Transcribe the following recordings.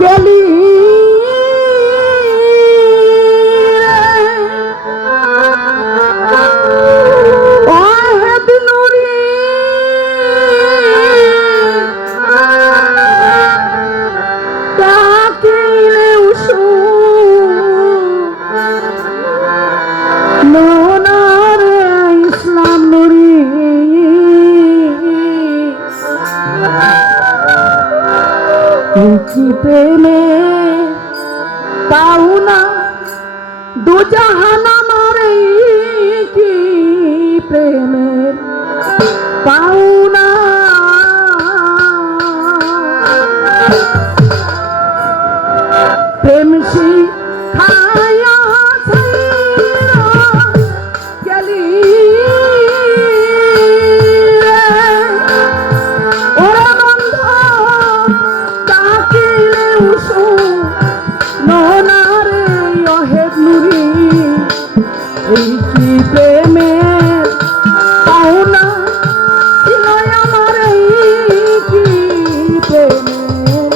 গেলি প্রেমে পাওনা দুজাহান আমার কি প্রেমের পাওনা প্রেম শিখায়া গেলি এই কি প্রেমের পাওনা ছিল আমার এই কি প্রেমের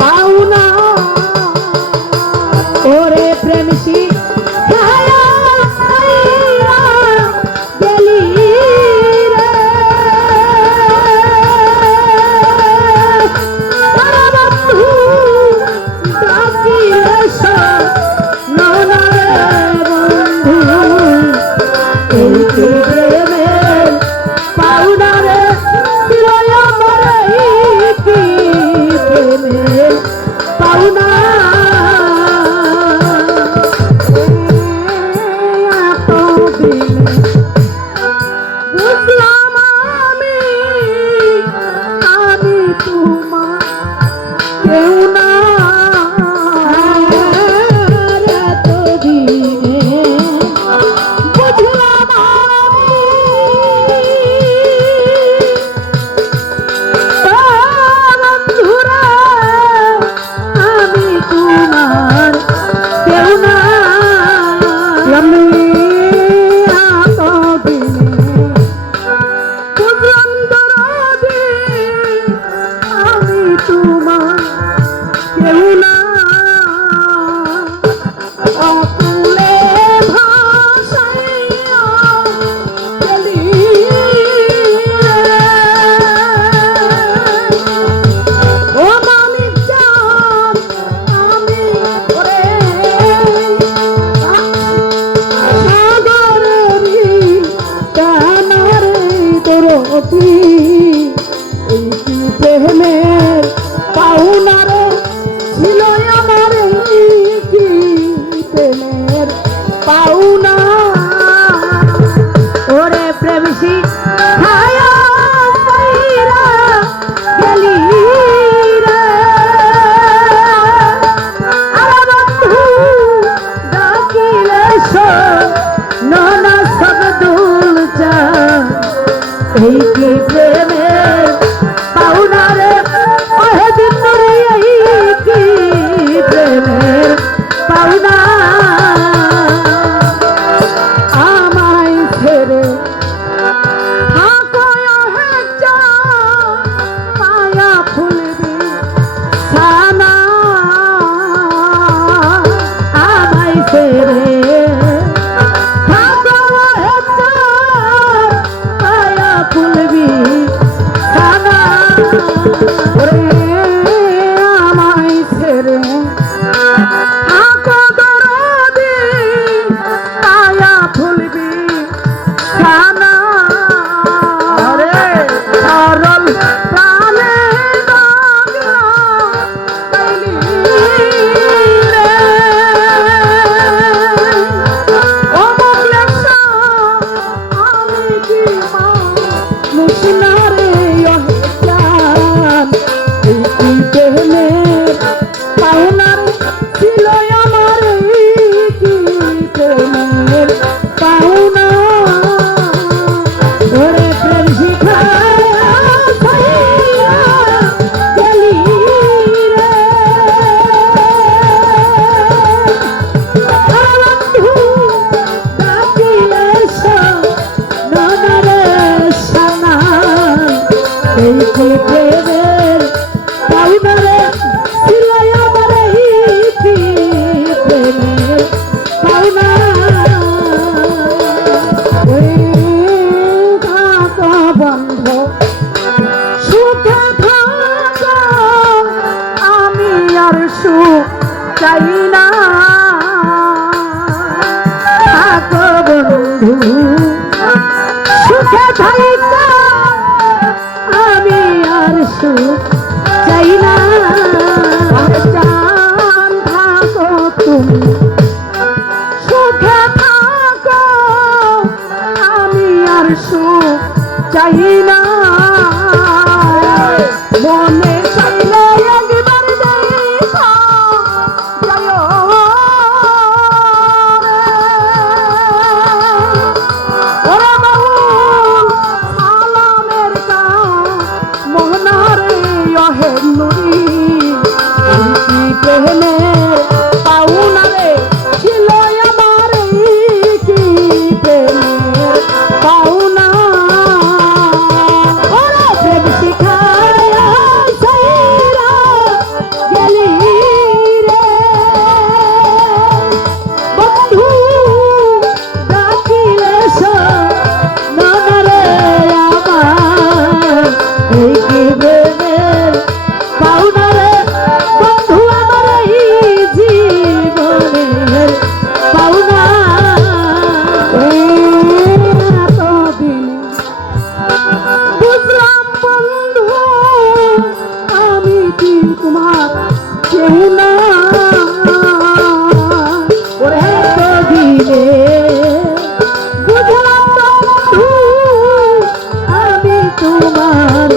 পাওনা ওরে প্রেম শিখায়া গেলি রে বন্ধু ডাকিলে নানা প্রেমের পাওনা রে ছিল আমার এই কি প্রেমের পাওনা বুঝলাম আমি তোমার কেউ না প্রেমের পাওনা রে ছিল আমার কি প্রেমের পাওনা ওরে প্রেম শিখায়া গেলি রে আর বন্ধু ডাকিলে নানা সব দুল চা এই কি প্রেমের পাওনা রে ওহে দিন রে এই কি প্রেমের পাওনা আমায় ছেড়ে থাকো হে চা পায়া ফুলবি সানা আমায় ছেড়ে থাকো হে চা পায়া ফুলবি সানা ওরে আমায় ছেড়ে থাকো দরদি পায়া ফুলবি সানা রে সরল প্রাণে এই প্রেমের পাওনা রে ছিল থাইকা আমি আর সুখ চাই না। জান থাকো তুমি সুখে থাকো, আমি আর সুখ চাই না। মনে চাইলে একবার দেখা যায় ওরে বাউল সালামের গান মোহনারে অহে নুরি কি প্রেমে পাউনা রে ছিল আমার কি প্রেমে পাউনা। ওরে প্রেম শিখায়া সাইরা গেলি রে বন্ধু ডাকিলে নানারে আমার এই কি প্রেমের পাউনা রে বন্ধু আমার এই জীবনের পাউনা। এতদিন বুঝলাম বন্ধু আমি কি তোমার কেউ না। ওরে এতদিনে বুঝলাম বন্ধু আমি তোমার